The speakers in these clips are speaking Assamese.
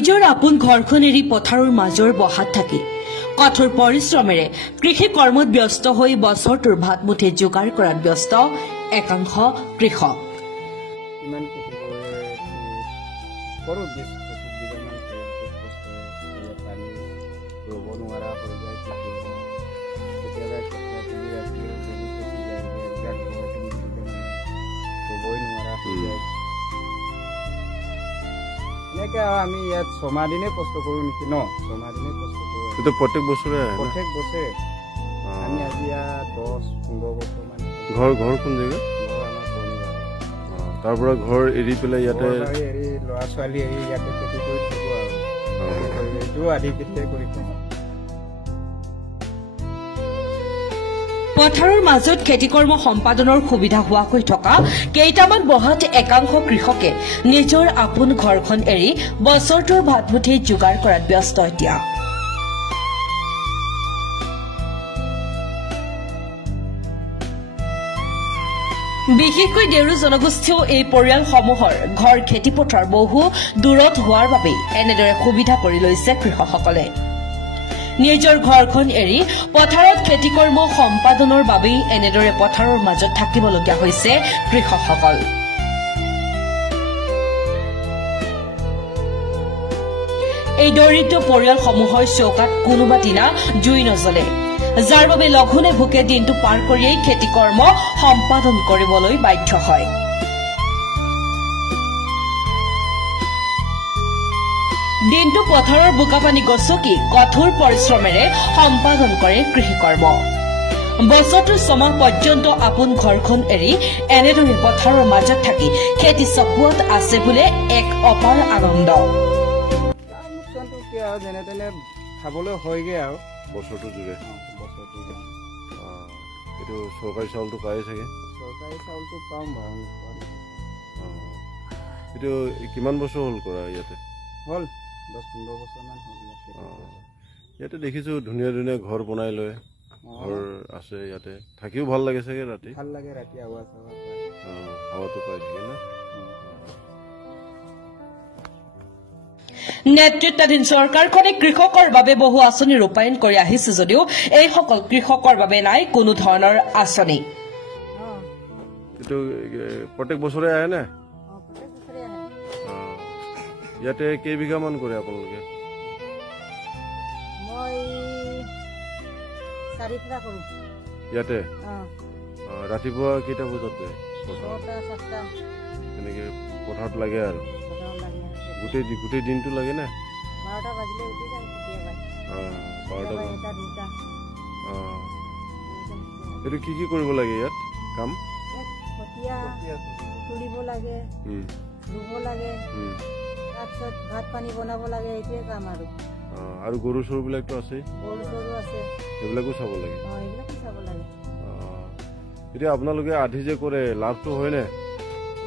নিজৰ আপোন ঘৰখন এৰি পথাৰৰ মাজৰ বহাত থাকি কঠোৰ পৰিশ্ৰমেৰে কৃষি কৰ্মত ব্যস্ত হৈ বছৰটোৰ ভাত মুঠি যোগাৰ কৰাত ব্যস্ত একাংশ কৃষক। আমি ইয়াত 6 মাহ দিনে কষ্ট কৰো নেকি ন 6 মাহ দিনে কষ্ট কৰো কিন্তু প্ৰত্যেক বছৰে আমি আজি 10-15 বছৰ মান ঘৰ কোন জেগা আমাৰ তাৰ পৰা ঘৰ এৰি পেলাই ইয়াতে এৰি ল'ৰা ছোৱালী এৰি ইয়াতে খেতি কৰি থাকো আৰু এইটো আদি খেতি কৰি থাকো। পথাৰৰ মাজত খেতি কৰ্ম সম্পাদনৰ সুবিধা হোৱাকৈ থকা কেইটামান বহাত একাংশ কৃষকে নিজৰ আপোন ঘৰখন এৰি বছৰটোৰ ভাতমুঠি যোগাৰ কৰাত ব্যস্ত এতিয়া। বিশেষকৈ দেউৰী জনগোষ্ঠীয় এই পৰিয়ালসমূহৰ ঘৰ খেতিপথাৰ বহু দূৰত হোৱাৰ বাবে এনেদৰে সুবিধা কৰি লৈছে কৃষকসকলে। নিজৰ ঘৰখন এৰি পথাৰত খেতি কৰ্ম সম্পাদনৰ বাবেই এনেদৰে পথাৰৰ মাজত থাকিবলগীয়া হৈছে কৃষকসকল। এই দৰিদ্ৰ পৰিয়ালসমূহৰ চৌকাত কোনোবা দিনা জুই নজ্বলে, যাৰ বাবে লঘোণে ভোকে দিনটো পাৰ কৰিয়েই খেতি কৰ্ম সম্পাদন কৰিবলৈ বাধ্য হয়। দিনটো পথাৰৰ বোকাপানী গছকি কঠোৰ পৰিশ্ৰমেৰে সম্পাদন কৰে কৃষি কৰ্ম। বছৰটোৰ 6 মাহ পৰ্যন্ত আপোন ঘৰখন এৰি এনেদৰে পথাৰৰ মাজত থাকি খেতি চপোৱাত আছে বোলে এক অপাৰ আনন্দ। যেনে তেনে খাবলৈ হয়গে আৰু বছৰটো জুৰে এইটো চৰকাৰী চাউলটো পায় চাগে। চৰকাৰী চাউলটো পাম বাৰু। এইটো কিমান বছৰ হ'ল কৰা ইয়াতে? হ'ল 10-15 বছৰ মান হ'ল। ইয়াতে দেখিছো ধুনীয়া ধুনীয়া ঘৰ বনাই লয়, ঘৰ আছে ইয়াতে থাকিও ভাল লাগে চাগে। ৰাতি ভাল লাগে, ৰাতি হাৱাটো পাই থাকে না। নেতৃত্বাধীন চৰকাৰখনে কৃষকৰ বাবে বহু আঁচনি ৰূপায়ণ কৰি আহিছে যদিও এইসকল কৃষকৰ বাবে নাই কোনো ধৰণৰ আঁচনি। এইটো প্ৰত্যেক বছৰে আহে নে? ইয়াতে কেইবিঘামান কৰে আপোনালোকে? ইয়াতে ৰাতিপুৱা কেইটা বজাত যায়? তেনেকে পথাৰত লাগে আৰু গোটেই দিনটো লাগে নে? 12টা বাজিলে উঠি যায় কেতিয়াবা। 12টা। এইটো কি কৰিব লাগে ইয়াত কাম? কঠীয়া তুলিব লাগে, ৰুব লাগে, তাৰপিছত ভাত পানী বনাব লাগে, এইটোৱে কাম আৰু। আৰু গৰু চৰু বিলাকতো আছে? গৰু চৰু আছে, সেইবিলাকো চাব লাগে। এইবিলাকো চাব লাগে। এতিয়া আপোনালোকে আধি যে কৰে লাভটো হয় নে?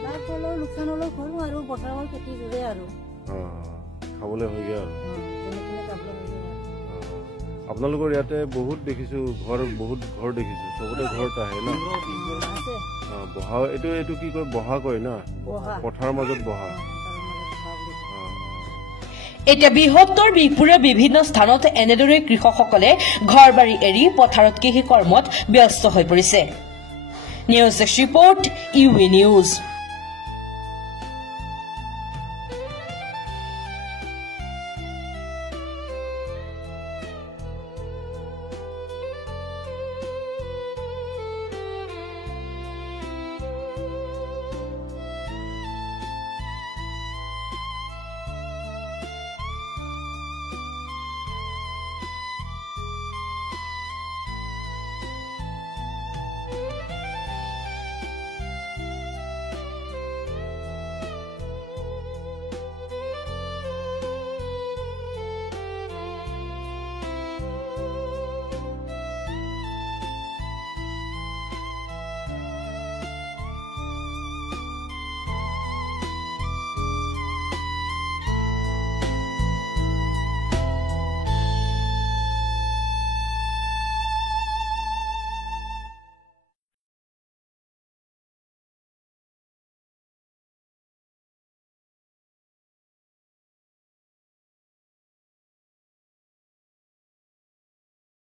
লাভ হ'লেও লোকচান হ'লেও কৰোঁ আৰু পথাৰৰ খেতি জুৰে আৰু খাবলৈ হয়গে আৰু। আপোনালোকৰ ইয়াতে বহুত দেখিছো বহুত ঘৰ দেখিছো, চবতে ঘৰত আহে না বহা। এইটো কি কয়? বহা কয় না, পথাৰৰ মাজত বহা। এতিয়া বৃহত্তৰ বিহপুৰৰ বিভিন্ন স্থানত এনেদৰে কৃষকসকলে ঘৰ বাৰী এৰি পথাৰত কৃষি কৰ্মত ব্যস্ত হৈ পৰিছে। News report, UB news.